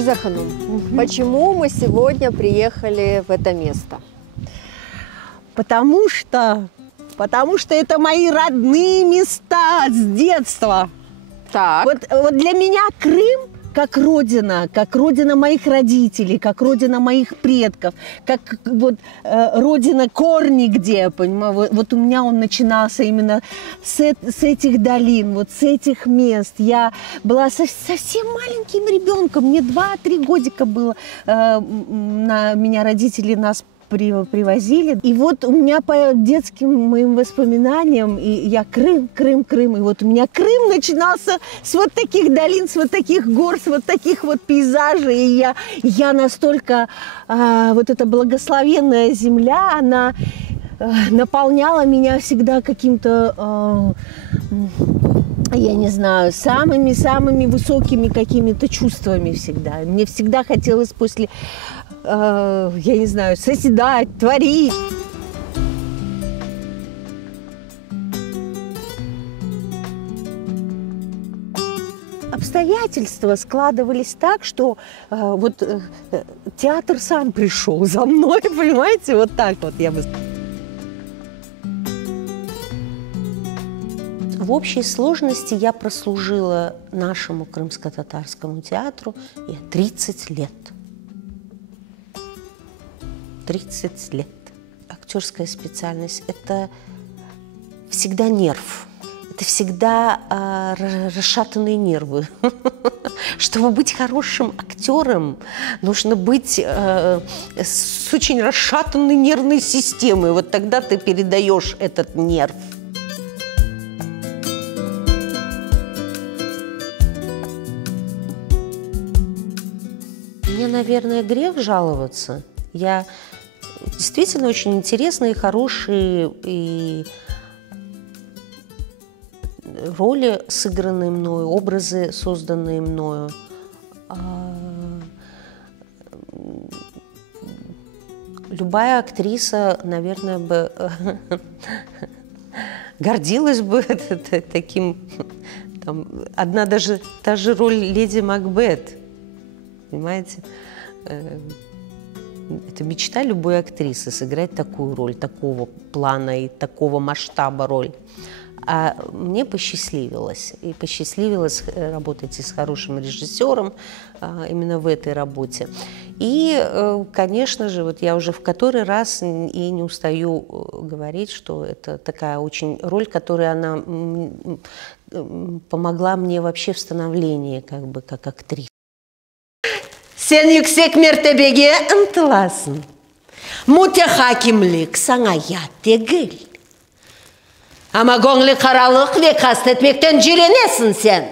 Луиза Ханум, почему мы сегодня приехали в это место? Потому что это мои родные места с детства. Так. Вот для меня Крым как родина моих родителей, как родина моих предков, как вот родина корни где, понимаю, вот у меня он начинался именно с этих долин, вот с этих мест. Я была совсем маленьким ребенком, мне 2-3 годика было, меня родители нас привозили. И вот у меня по детским моим воспоминаниям, и я Крым, и вот у меня Крым начинался с вот таких долин, с вот таких гор, с вот таких вот пейзажей. И я настолько, вот эта благословенная земля, она наполняла меня всегда каким-то, я не знаю, самыми высокими какими-то чувствами всегда. Мне всегда хотелось после, я не знаю, созидать, творить. Обстоятельства складывались так, что театр сам пришел за мной, понимаете, вот так вот я бы сказала. В общей сложности я прослужила нашему крымско-татарскому театру 30 лет. 30 лет. Актерская специальность – это всегда нерв. Это всегда расшатанные нервы. Чтобы быть хорошим актером, нужно быть с очень расшатанной нервной системой. Вот тогда ты передаешь этот нерв. Мне, наверное, грех жаловаться. Я действительно очень интересные, хорошие и роли, сыгранные мною, образы, созданные мною. Любая актриса, наверное, бы гордилась бы таким. Там, одна даже та же роль леди Макбет. Понимаете? Это мечта любой актрисы – сыграть такую роль, такого плана и такого масштаба роль. А мне посчастливилось. И посчастливилось работать и с хорошим режиссером именно в этой работе. И, конечно же, вот я уже в который раз и не устаю говорить, что это такая очень роль, которая она помогла мне вообще в становлении как актрисы. Sen yüksek mertebeye ынтыласың. Mütehakimlik sana yat değil. Ama gönlü karalık ve kastetmekten cirenesin sen.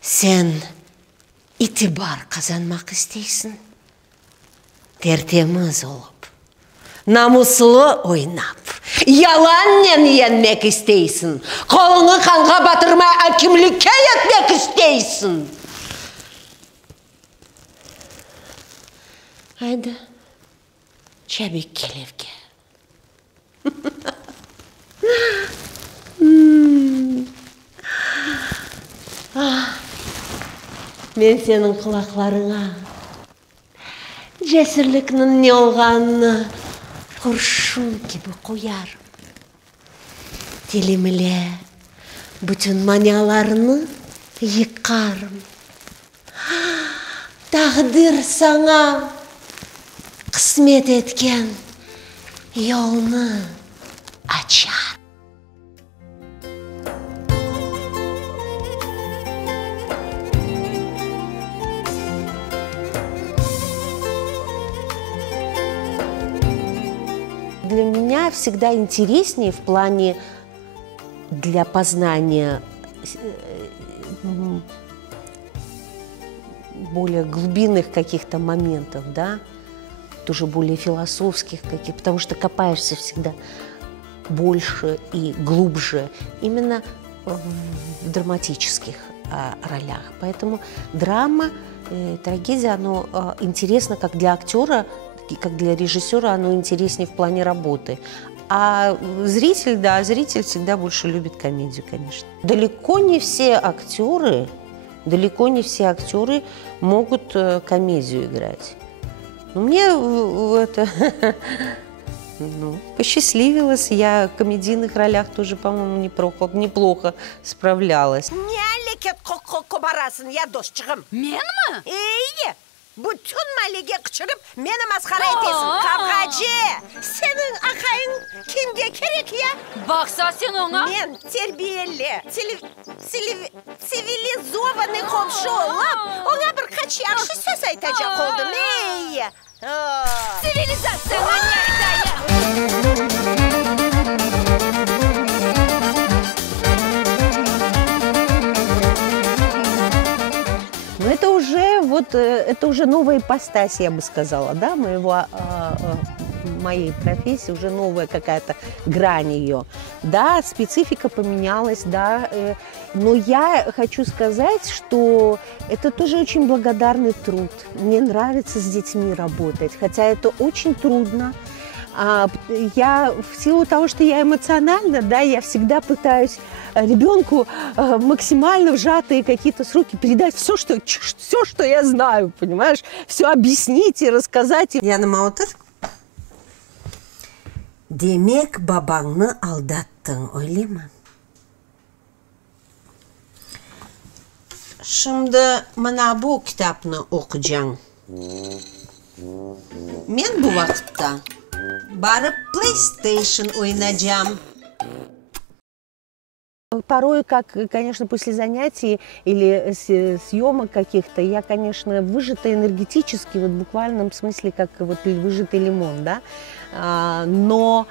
Sen itibar kazanmak istiyorsun. Tertemiz olup, namuslu oynap, yalanla yenmek istiyorsun. Kolunu kanka batırmaya hakimlikке yetmek istiyorsun. Haydi, çabuk gel evге. Мен senin kulaklarına cesurluğunun ne olganını kurşun gibi koyarım. Dilimle bütün manyalarını yıkarım. Takdir sana kısmet etken yolunu açar. Для меня всегда интереснее в плане для познания более глубинных каких-то моментов, да, тоже более философских каких, потому что копаешься всегда больше и глубже именно в драматических ролях. Поэтому драма, трагедия, оно интересно как для актера, как для режиссера, оно интереснее в плане работы. А зритель, да, зритель всегда больше любит комедию, конечно. Далеко не все актеры Далеко не все актеры могут комедию играть. Но мне это посчастливилось. Я в комедийных ролях тоже, по-моему, неплохо справлялась. Bütün mahallege kıçırıp beni maskara etesin. Kavgacı. Senin akayın kimge gerek ya? Baksa sen ona. Ben terbiyeli, sivilizovanный komşu olup ona birkaç yakşı söz aytacak oldum. Ey! Sivilizasyon anlayacağım. Это уже новая ипостась, я бы сказала, да, моей профессии, уже новая какая-то грань ее. Да, специфика поменялась, да, но я хочу сказать, что это тоже очень благодарный труд. Мне нравится с детьми работать, хотя это очень трудно. Я, в силу того, что я эмоциональна, да, я всегда пытаюсь ребенку максимально в сжатые какие-то сроки передать все, что я знаю, понимаешь? Все объяснить и рассказать. Yanıma otur. Demek babanı aldattın, öyle mi? Şimdi bana bu kitabını okuyacaksın. Ben bu vakitte barıp PlayStation oynayacağım. Порой, как, конечно, после занятий или съемок каких-то, я, конечно, выжата энергетически, вот в буквальном смысле, как вот выжатый лимон, да, но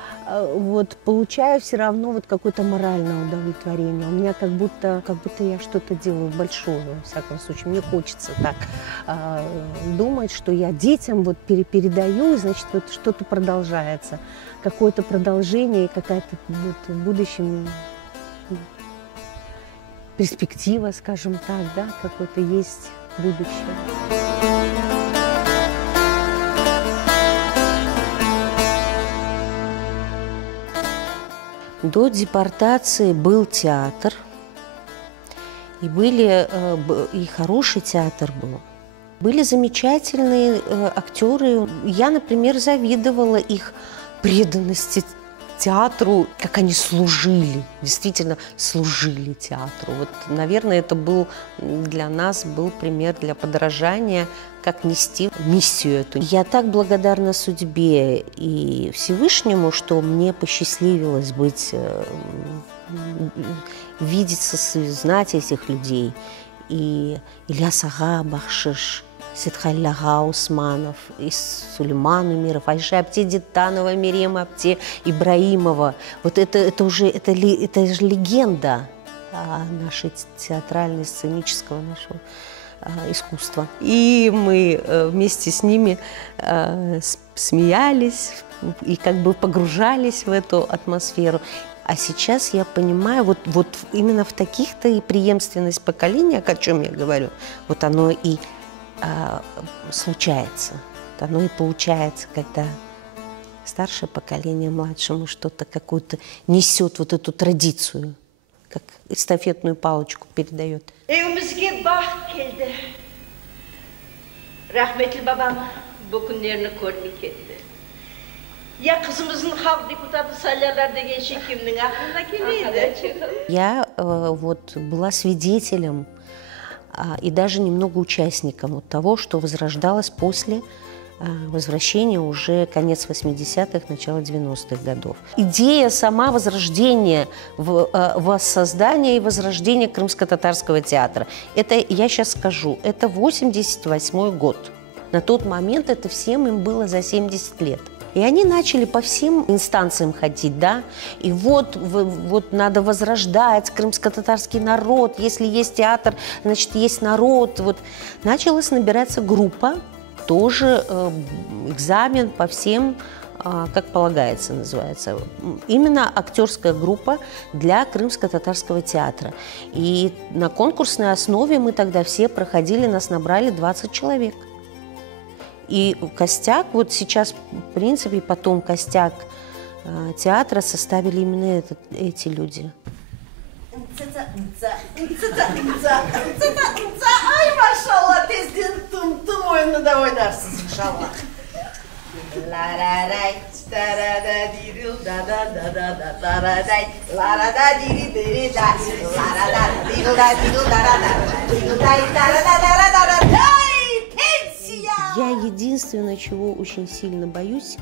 вот получаю все равно вот какое-то моральное удовлетворение. У меня как будто я что-то делаю большое, во всяком случае. Мне хочется так думать, что я детям вот передаю, и, значит, вот что-то продолжается, какое-то продолжение и какая-то вот в будущем перспектива, скажем так, да, какое-то есть будущее. До депортации был театр, и хороший театр был. Были замечательные актеры. Я, например, завидовала их преданности театру, как они служили, действительно служили театру. Вот, наверное, это был для нас пример для подражания, как нести миссию эту. Я так благодарна судьбе и Всевышнему, что мне посчастливилось видеться, знать этих людей. И Ильяс Ага Бахшиш, Сидхалляга Усманов, и Сулейман Умиров, Айша Апте Дитанова, Мирем Апте Ибраимова. Вот это же легенда нашей театральной, сценического нашего искусства. И мы вместе с ними смеялись и как бы погружались в эту атмосферу. А сейчас я понимаю, вот именно в таких-то и преемственность поколения, о чем я говорю, вот оно и случается. Оно и получается, когда старшее поколение младшему что-то какую-то несет, вот эту традицию, как эстафетную палочку передает. Evimizge bah geldi. Rahmetli babam bu günlerini körlük etti. Ya kızımızın halk депутаты sayarlar деген şey kimnin aklına geliydi? Я вот была свидетелем и даже немного участником вот того, что возрождалось после возвращения уже конец 80-х, начало 90-х годов. Идея сама возрождения, воссоздания и возрождения крымско-татарского театра. Это, я сейчас скажу, это 88-й год. На тот момент это всем им было за 70 лет. И они начали по всем инстанциям ходить, да, и вот надо возрождать крымско-татарский народ, если есть театр, значит, есть народ. Вот началась набираться группа, тоже экзамен по всем, как полагается, называется. Именно актерская группа для крымско-татарского театра. И на конкурсной основе мы тогда все проходили, нас набрали 20 человек. И костяк, вот сейчас, в принципе, потом костяк театра составили именно эти люди. Maşallah tezden tım oyununda oynarsınız inşallah. La la la da da diril da da da da da da da da la la da diri diri da la la da diril da diril da da da diril da da da da da da да пенсия. Я единственное, чего очень сильно боюсь,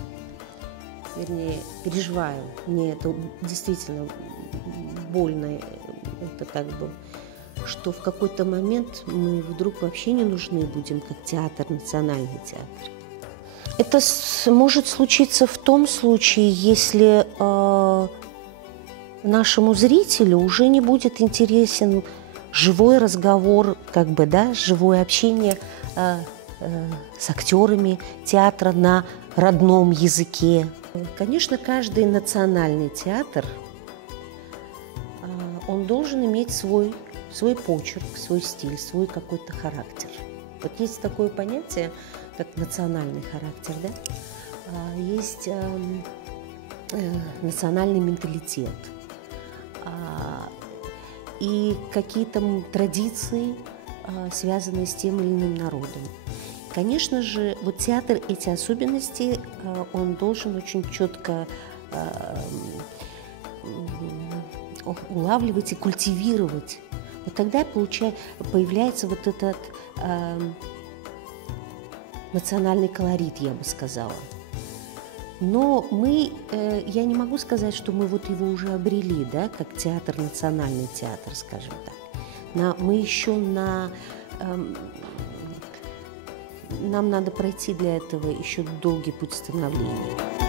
вернее, переживаю, мне это действительно больно, это как бы, что в какой-то момент мы вдруг вообще не нужны будем, как театр, национальный театр. Это может случиться в том случае, если нашему зрителю уже не будет интересен живой разговор, как бы, да, живое общение с актерами театра на родном языке. Конечно, каждый национальный театр, он должен иметь свой почерк, свой стиль, свой какой-то характер. Вот есть такое понятие, как национальный характер, да? Есть национальный менталитет и какие-то традиции, связанные с тем или иным народом. Конечно же, вот театр эти особенности, он должен очень четко улавливать и культивировать. Вот тогда появляется вот этот национальный колорит, я бы сказала. Но я не могу сказать, что мы вот его уже обрели, да, как театр, национальный театр, скажем так. Мы еще нам надо пройти для этого еще долгий путь становления.